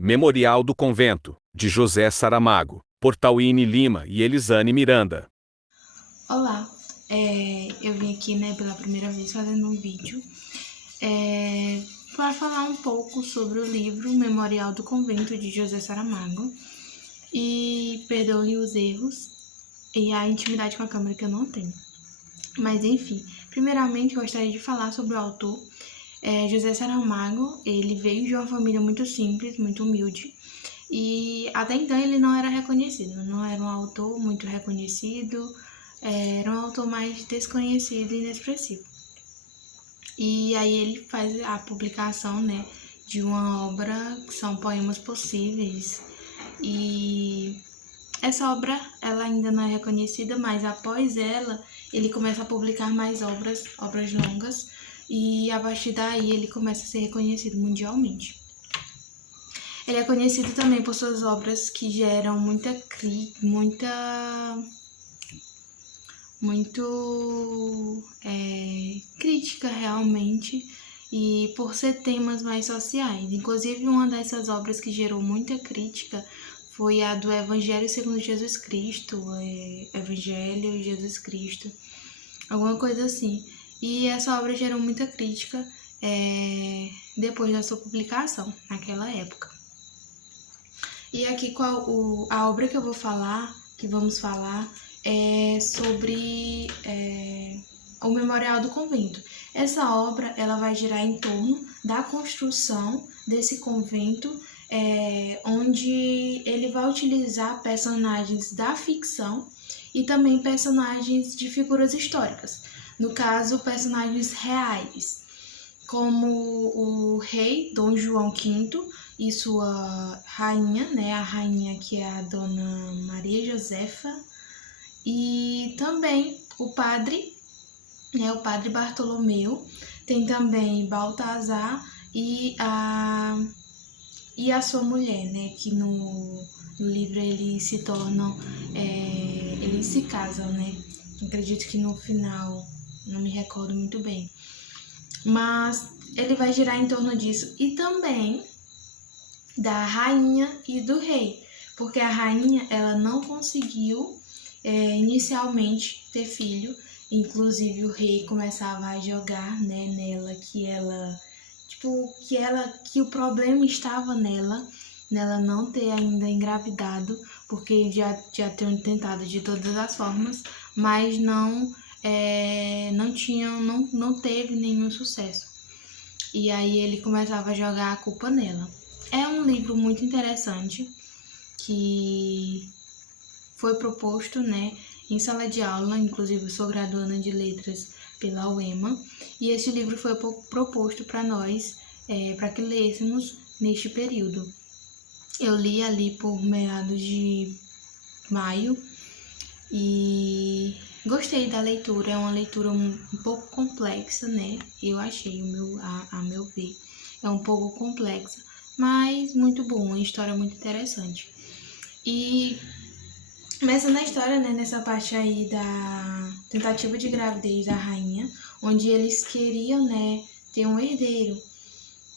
Memorial do Convento, de José Saramago, por Tauine Lima e Elisane Miranda. Olá, eu vim aqui, pela primeira vez fazendo um vídeo para falar um pouco sobre o livro Memorial do Convento, de José Saramago, e perdoem os erros e a intimidade com a câmera que eu não tenho. Mas enfim, primeiramente eu gostaria de falar sobre o autor. José Saramago, ele veio de uma família muito simples, muito humilde, e até então ele não era reconhecido, não era um autor muito reconhecido, era um autor mais desconhecido e inexpressivo. E aí ele faz a publicação, de uma obra que são Poemas Possíveis, e essa obra ela ainda não é reconhecida, mas após ela ele começa a publicar mais obras longas, e a partir daí ele começa a ser reconhecido mundialmente. Ele é conhecido também por suas obras que geram muita crítica realmente, e por ser temas mais sociais. Inclusive, uma dessas obras que gerou muita crítica foi a do Evangelho segundo Jesus Cristo, Evangelho Jesus Cristo, alguma coisa assim. E essa obra gerou muita crítica depois da sua publicação, naquela época. E aqui a obra que vamos falar, é sobre o Memorial do Convento. Essa obra ela vai girar em torno da construção desse convento, onde ele vai utilizar personagens da ficção e também personagens de figuras históricas. No caso, personagens reais, como o rei Dom João V e sua rainha, a rainha que é a Dona Maria Josefa, e também o padre Bartolomeu, tem também Baltazar e a sua mulher, que no livro eles se tornam, eles se casam, acredito que no final, não me recordo muito bem, mas ele vai girar em torno disso, e também da rainha e do rei, porque a rainha ela não conseguiu inicialmente ter filho. Inclusive o rei começava a jogar, nela, que o problema estava nela não ter ainda engravidado, porque já tinham tentado de todas as formas, mas não teve nenhum sucesso. E aí ele começava a jogar a culpa nela. É um livro muito interessante que foi proposto, em sala de aula. Inclusive eu sou graduanda de letras pela UEMA, e esse livro foi proposto para nós, para que lêssemos neste período. Eu li ali por meados de maio e gostei da leitura. É uma leitura um pouco complexa, eu achei, a meu ver, é um pouco complexa, mas muito bom, uma história muito interessante. E começa na história, nessa parte aí da tentativa de gravidez da rainha, onde eles queriam, ter um herdeiro.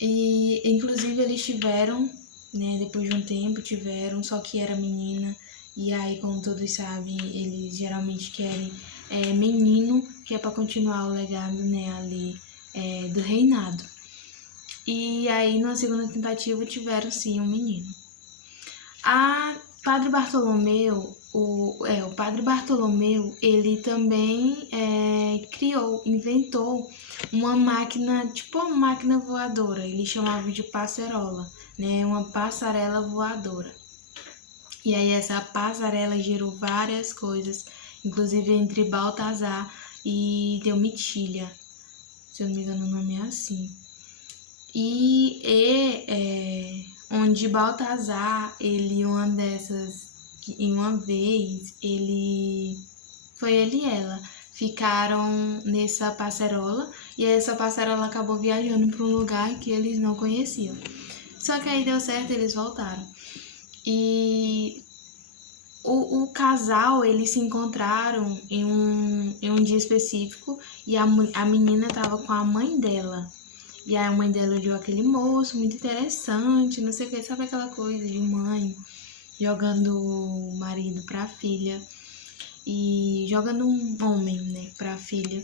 E inclusive eles tiveram, depois de um tempo tiveram, só que era menina. E aí, como todos sabem, eles geralmente querem menino, que é para continuar o legado, ali do reinado. E aí, na segunda tentativa, tiveram sim um menino. Padre Bartolomeu, o Padre Bartolomeu, ele também inventou uma máquina, tipo uma máquina voadora. Ele chamava de passarola, uma passarela voadora. E aí essa passarela gerou várias coisas, inclusive entre Baltazar e Domitilha, se eu não me engano o nome é assim. Onde Baltazar, uma vez, ele e ela ficaram nessa passarola, e essa passarola acabou viajando para um lugar que eles não conheciam. Só que aí deu certo, eles voltaram. E o casal, eles se encontraram em um dia específico, e a menina estava com a mãe dela. E aí a mãe dela olhou aquele moço, muito interessante, não sei o que, sabe aquela coisa de mãe jogando o marido pra filha e jogando um homem, né, pra filha.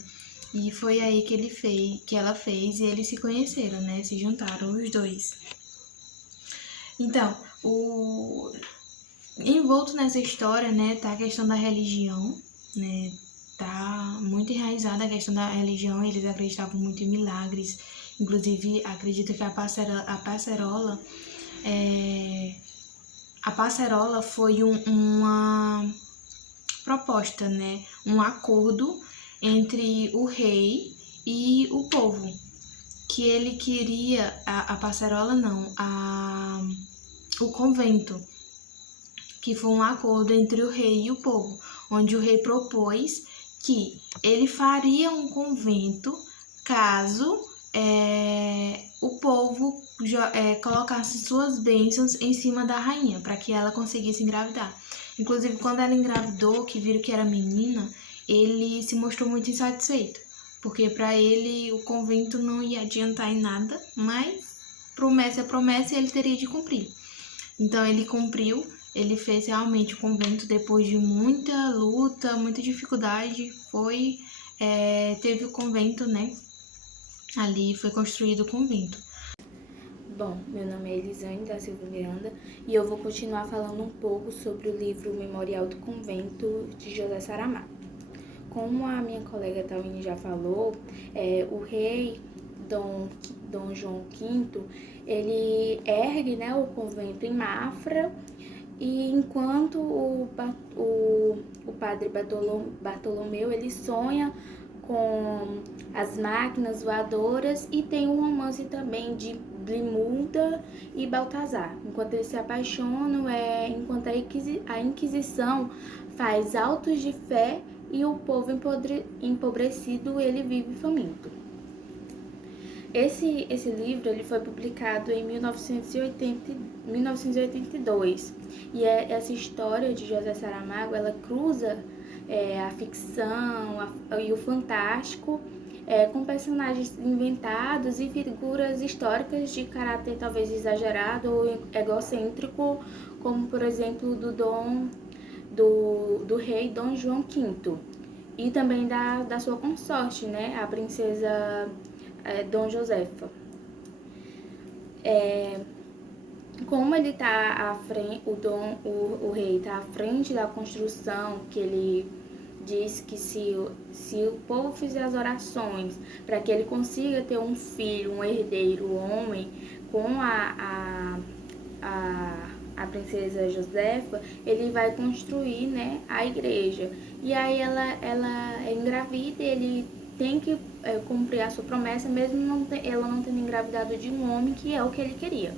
E foi aí que ela fez e eles se conheceram, né, se juntaram os dois. Então, envolto nessa história, né, tá a questão da religião, né, tá muito enraizada a questão da religião, eles acreditavam muito em milagres, inclusive acredito que a passerola foi uma proposta, né, um acordo entre o rei e o povo, que ele queria, a passerola não, o convento, que foi um acordo entre o rei e o povo, onde o rei propôs que ele faria um convento caso o povo colocasse suas bênçãos em cima da rainha, para que ela conseguisse engravidar. Inclusive, quando ela engravidou, que viram que era menina, ele se mostrou muito insatisfeito, porque para ele o convento não ia adiantar em nada, mas promessa é promessa e ele teria de cumprir. Então ele cumpriu, ele fez realmente o convento depois de muita luta, muita dificuldade, teve o convento, né? Ali foi construído o convento. Bom, meu nome é Elisane da Silva Miranda e eu vou continuar falando um pouco sobre o livro Memorial do Convento de José Saramago. Como a minha colega Tawine já falou, o rei Dom João V, ele ergue, né, o convento em Mafra, e enquanto o padre Bartolomeu, ele sonha com as máquinas voadoras, e tem um romance também de Blimunda e Baltazar. Enquanto eles se apaixonam, enquanto a Inquisição faz autos de fé e o povo empobrecido, ele vive faminto. Esse livro ele foi publicado em 1982, e essa história de José Saramago, ela cruza a ficção e o fantástico, com personagens inventados e figuras históricas de caráter talvez exagerado ou egocêntrico, como por exemplo do rei Dom João V, e também da sua consorte, né, a princesa Dom Josefa. Como ele está à frente, o rei está à frente da construção, que ele diz que se o povo fizer as orações para que ele consiga ter um filho, um herdeiro homem, com a princesa Josefa, ele vai construir, né, a igreja. E aí ela é engravida, e ele tem que cumprir a sua promessa, mesmo ela não tendo engravidado de um homem, que é o que ele queria.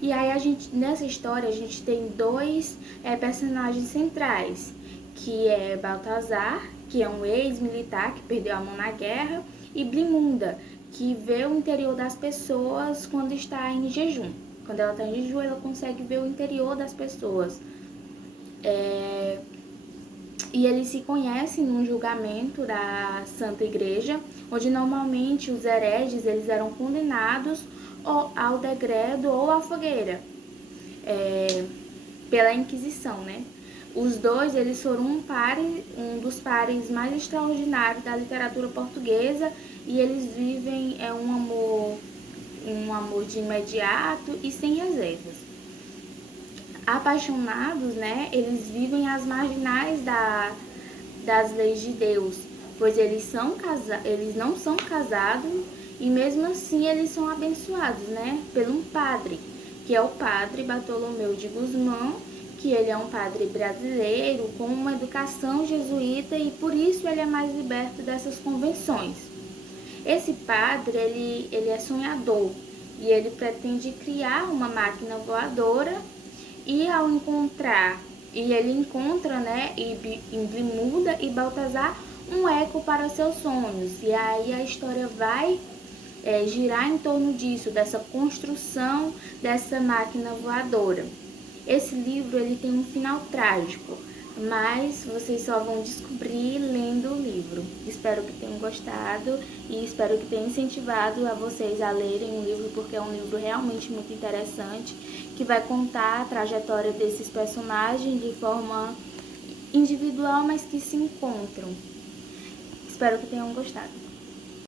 E aí nessa história a gente tem dois personagens centrais, que é Baltazar, que é um ex-militar que perdeu a mão na guerra, e Blimunda, que vê o interior das pessoas quando está em jejum. Quando ela está em jejum, ela consegue ver o interior das pessoas. E eles se conhecem num julgamento da Santa Igreja, onde normalmente os hereges eles eram condenados ao degredo ou à fogueira, pela Inquisição, né? Os dois eles foram um dos pares mais extraordinários da literatura portuguesa, e eles vivem um amor de imediato e sem reservas. Apaixonados, né, eles vivem às marginais das leis de Deus, pois eles não são casados, e mesmo assim eles são abençoados, né, por um padre, que é o padre Bartolomeu de Guzmán, que ele é um padre brasileiro com uma educação jesuíta, e por isso ele é mais liberto dessas convenções. Esse padre, ele é sonhador, e ele pretende criar uma máquina voadora, e ele encontra, né, em Blimunda e Baltazar, um eco para seus sonhos. E aí a história vai girar em torno disso, dessa construção dessa máquina voadora. Esse livro ele tem um final trágico. mas vocês só vão descobrir lendo o livro. Espero que tenham gostado e espero que tenha incentivado a vocês a lerem o livro, porque é um livro realmente muito interessante, que vai contar a trajetória desses personagens de forma individual, mas que se encontram. Espero que tenham gostado.